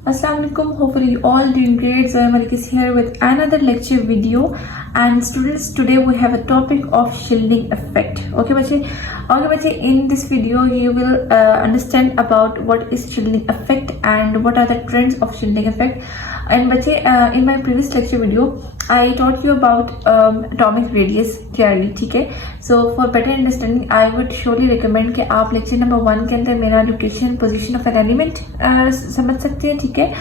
Assalamualaikum. Hopefully you all doing great. Zoya Malik is here with another lecture video. And students, today we have a topic of shielding effect. Okay, बच्चे, in this video you will understand about what is shielding effect and what are the trends of shielding effect. And बच्चे, in my previous lecture video I taught you about atomic radius clearly, ठीक है. So for better understanding I would surely recommend कि आप lecture number 1 के अंदर मेरा location position of an element समझ सकते हैं, ठीक है,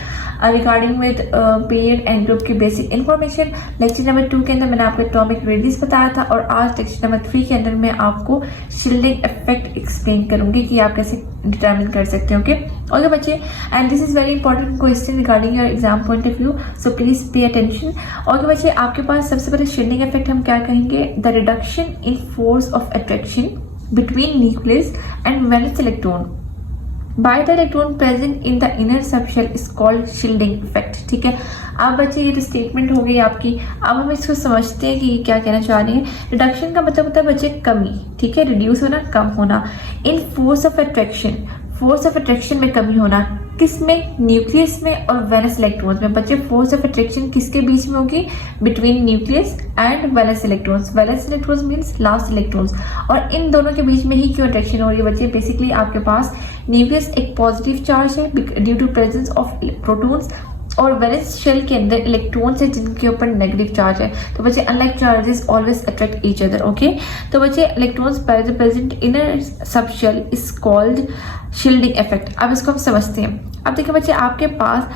regarding with period and group की बेसिक इन्फॉर्मेशन. लेक्चर नंबर 2 के अंदर मैंने आपको एटॉमिक रेडियस बताया था और आज लेक्चर नंबर 3 के अंदर मैं आपको शील्डिंग इफेक्ट एक्सप्लेन करूंगी कि आप कैसे डिटरमिन कर सकते हैं. ओके बच्चे, and this is very important question regarding your exam point of view, so please pay attention. Okay बच्चे, आपके पास सबसे पहले शील्डिंग इफेक्ट हम क्या कहेंगे? The reduction in force of attraction between nucleus and valence electron by the electron present in the inner subshell is called shielding effect. ठीक है, अब बच्चे ये तो स्टेटमेंट हो गई आपकी. अब हम इसको समझते हैं कि ये क्या कहना चाह रहे हैं. रिडक्शन का मतलब होता है बच्चे कमी, ठीक है, रिड्यूस होना, कम होना. In force of attraction, force of attraction में कमी होना, किसमें? न्यूक्लियस में और वैलेंस इलेक्ट्रॉन्स में. बच्चे फोर्स ऑफ अट्रैक्शन किसके बीच में होगी? Between nucleus and valence electrons. Valence electrons means last electrons. और इन दोनों के बीच में ही क्यों अट्रैक्शन हो रही है बच्चे? बेसिकली आपके पास न्यूक्लियस एक पॉजिटिव चार्ज है due to presence of protons और वैलेंस शेल के अंदर इलेक्ट्रॉन्स है जिनके ऊपर नेगेटिव चार्ज है. तो बच्चे unlike charges always attract each other. Okay, तो बच्चे electrons present inner sub shell is called shielding effect. अब इसको हम समझते हैं. अब देखिए बच्चे, आपके पास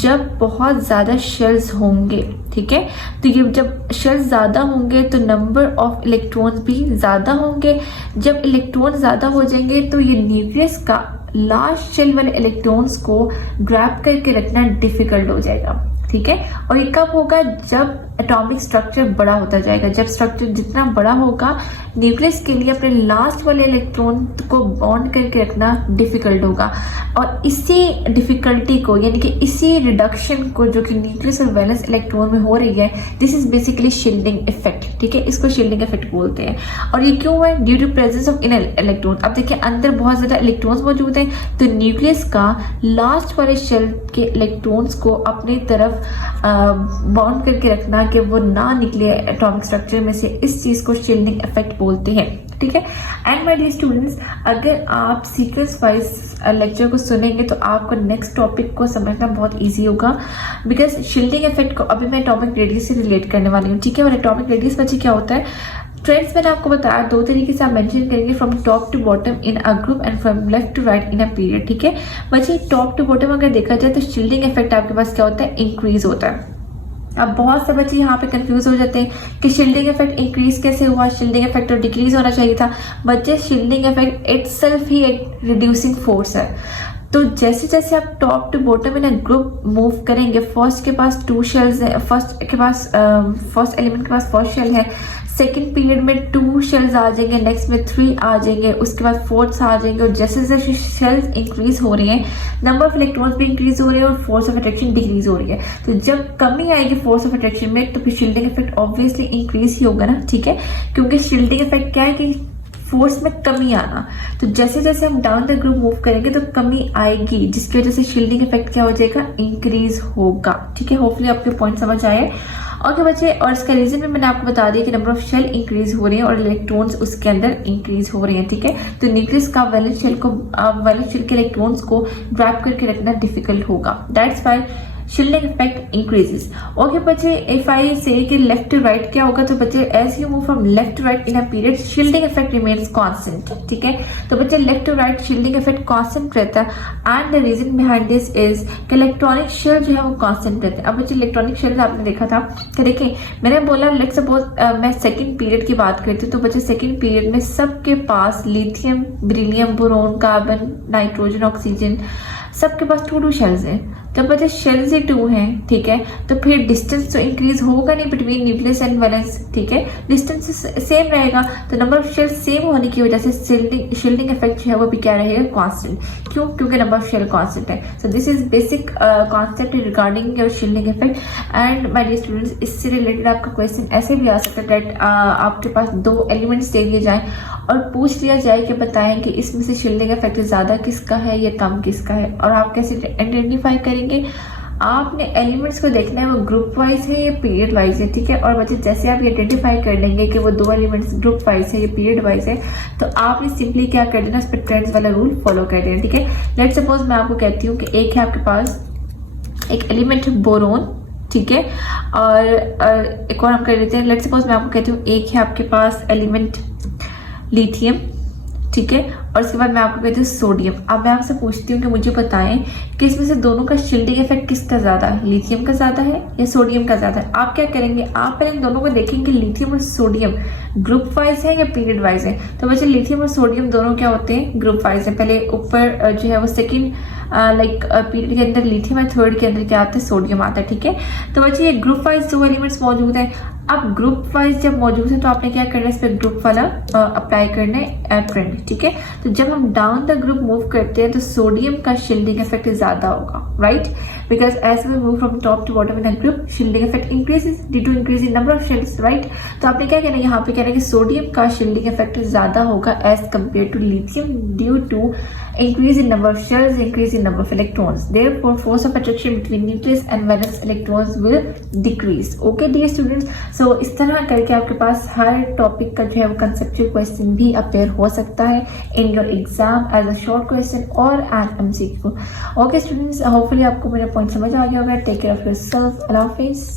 जब बहुत ज्यादा शेल्स होंगे, ठीक है, तो ये जब शेल्स ज्यादा होंगे तो नंबर ऑफ इलेक्ट्रॉन्स भी ज्यादा होंगे. जब इलेक्ट्रॉन ज्यादा हो जाएंगे तो ये न्यूक्लियस का लास्ट शेल वाले इलेक्ट्रॉन्स को ग्रैब करके रखना डिफिकल्ट हो जाएगा, ठीक है. और ये कब होगा? जब एटॉमिक स्ट्रक्चर बड़ा होता जाएगा. जब स्ट्रक्चर जितना बड़ा होगा, न्यूक्लियस के लिए अपने लास्ट वाले इलेक्ट्रॉन को बॉन्ड करके रखना डिफिकल्ट होगा. और इसी डिफिकल्टी को, यानी कि इसी रिडक्शन को जो कि न्यूक्लियस और वैलेंस इलेक्ट्रॉन में हो रही है, this is basically shielding effect, ठीक है. इसको शील्डिंग इफेक्ट बोलते हैं. और ये क्यों है? Due to presence of inner electron. अब देखिए, अंदर बहुत ज्यादा इलेक्ट्रॉन्स मौजूद हैं, तो न्यूक्लियस का लास्ट वाले शेल के इलेक्ट्रॉन्स को अपनी तरफ बॉन्ड करके रखना कि वो ना निकले एटॉमिक स्ट्रक्चर में से, इस चीज को शील्डिंग इफेक्ट बोलते हैं, ठीक है. एंड माय डियर स्टूडेंट्स, अगर आप सीक्वेंस वाइज लेक्चर को सुनेंगे तो आपको नेक्स्ट टॉपिक को समझना बहुत इजी होगा, बिकॉज शील्डिंग इफेक्ट को अभी मैं एटॉमिक रेडियस से रिलेट करने वाली हूँ, ठीक है. और एटॉमिक रेडियस बच्चे क्या होता है? ट्रेंड्स मैंने आपको बताया दो तरीके से आप मेंशन करेंगे, from top to bottom in a group and from left to right in a period, ठीक है. बच्चे टॉप टू बॉटम अगर देखा जाए तो शील्डिंग इफेक्ट आपके पास क्या होता है? इंक्रीज होता है. अब बहुत से बच्चे यहाँ पे कंफ्यूज हो जाते हैं कि शील्डिंग इफेक्ट इंक्रीज कैसे हुआ, शील्डिंग इफेक्ट तो डिक्रीज होना चाहिए था. बच्चे शील्डिंग इफेक्ट इटसेल्फ ही एक रिड्यूसिंग फोर्स है. तो जैसे जैसे आप top to bottom in group move करेंगे, फर्स्ट के पास 2 शेल्स है, फर्स्ट एलिमेंट के पास फर्स्ट शेल है, सेकेंड पीरियड में 2 शेल्स आ जाएंगे, नेक्स्ट में 3 आ जाएंगे, उसके बाद 4 आ जाएंगे. और जैसे जैसे शेल्स इंक्रीज हो रही हैं, नंबर ऑफ इलेक्ट्रॉन्स भी इंक्रीज हो रहे हैं और फोर्स ऑफ अट्रैक्शन डिक्रीज हो रही है. तो जब कमी आएगी फोर्स ऑफ अट्रैक्शन में तो फिर शील्डिंग इफेक्ट ऑब्वियसली इंक्रीज ही होगा ना, ठीक है. क्योंकि शील्डिंग इफेक्ट क्या है कि फोर्स में कमी आना. तो जैसे जैसे हम डाउन द ग्रुप मूव करेंगे तो कमी आएगी, जिसकी वजह से शील्डिंग इफेक्ट क्या हो जाएगा? इंक्रीज होगा, ठीक है. होपफुली आपके पॉइंट समझ आए. ओके बच्चे, और इसका रीजन भी मैंने आपको बता दिया कि नंबर ऑफ शेल इंक्रीज हो रहे हैं और इलेक्ट्रॉन्स उसके अंदर इंक्रीज हो रहे हैं, ठीक है. तो न्यूक्लियस का वैलेंस शेल के इलेक्ट्रॉन्स को ग्रैब करके रखना डिफिकल्ट होगा. That's why shielding effect increases. Okay बच्चे, इफ आई से कि लेफ्ट टू राइट क्या होगा? तो बच्चे as you move from left to right in a period shielding effect remains constant, ठीक है. तो बच्चे left to right shielding effect constant रहता है and the reason behind this is कि इलेक्ट्रॉनिक शेल जो है वो कांस्टेंट रहते हैं. अब बच्चे इलेक्ट्रॉनिक शेल आपने देखा था कि देखिए, मैंने बोला लेट्स सपोज मैं सेकंड पीरियड की बात करती हूँ, तो बच्चे सेकंड पीरियड में सबके पास lithium, beryllium, boron, carbon, nitrogen, oxygen, सबके पास 2 शेल्स हैं. जब बच्चे शेल्स ही 2 हैं, ठीक है, तो फिर डिस्टेंस तो इंक्रीज होगा नहीं बिटवीन न्यूक्लियस एंड वैलेंस, ठीक है. डिस्टेंस सेम रहेगा, तो नंबर ऑफ शेल्स सेम होने की वजह से शील्डिंग इफेक्ट जो है वो भी क्या रहेगा? कांस्टेंट. क्यों? क्योंकि नंबर ऑफ शेल कांस्टेंट है. So this is basic concept regarding your shielding effect. And my dear students, इससे रिलेटेड आपका क्वेश्चन ऐसे भी आ सकता है दैट आपके पास 2 एलिमेंट्स दे दिए जाए और पूछ लिया जाए कि बताएं कि इसमें से शील्डिंग इफेक्ट ज्यादा किसका है या कम किसका है. और आप कैसे आइडेंटिफाई करेंगे, आपने एलिमेंट्स को देखना है वो ग्रुप वाइज है या पीरियड वाइज है, ठीक है। और बच्चे जैसे आप आइडेंटिफाई कर लेंगे कि वो दो एलिमेंट्स ग्रुप वाइज है या पीरियड वाइज है, तो आपने सिंपली क्या कर देना, उस पर ट्रेंड्स वाला रूल फॉलो कर देना, ठीक है। लेट्स सपोज मैं आपको कहती हूँ कि एक है आपके पास एक एलिमेंट बोरोन, ठीक है, और एक और हम कर लेते हैं। लेट्स सपोज मैं आपको कहती हूँ एक है आपके पास एलिमेंट लिथियम, ठीक है, और उसके बाद मैं आपको कहती हूँ सोडियम। अब मैं आपसे पूछती हूँ कि मुझे बताएं कि इसमें से दोनों का शील्डिंग इफेक्ट किसका ज्यादा है, लिथियम का ज्यादा है या सोडियम का ज्यादा है। आप क्या करेंगे, आप पहले इन दोनों को देखेंगे लिथियम और सोडियम ग्रुप वाइज है या पीरियड वाइज है। तो बच्चे लिथियम और सोडियम दोनों क्या होते हैं, ग्रुप वाइज है। पहले ऊपर जो है वो सेकेंड लाइक पीरियड के अंदर लिथियम है, थर्ड के अंदर क्या आता है, सोडियम आता है, ठीक है। तो बच्चे ये ग्रुप वाइज दो एलिमेंट्स मौजूद है। अब ग्रुप वाइज जब मौजूद है तो आपने क्या करना है, इस पर ग्रुप वाला अप्लाई करना है ट्रेंड, ठीक है। तो जब हम डाउन द ग्रुप मूव करते हैं तो सोडियम का शील्डिंग इफेक्ट ज्यादा होगा, right, because as we move from top to bottom in the group shielding effect increases due to increase in number of shells, right. तो आपने क्या कहना है, यहाँ पे कहना है कि सोडियम का शील्डिंग इफेक्ट ज्यादा होगा as compare to lithium due to increase in number of shells, increase in number of electrons. Therefore, force of attraction between nucleus and valence electrons will decrease. Okay, dear students. So इस तरह करके आपके पास हर topic का जो है वो conceptual question भी appear हो सकता है in your exam as a short question or an MCQ. Okay, students. Hopefully आपको मेरा पॉइंट समझ आ गया होगा. Take care of yourself. Allah Hafiz.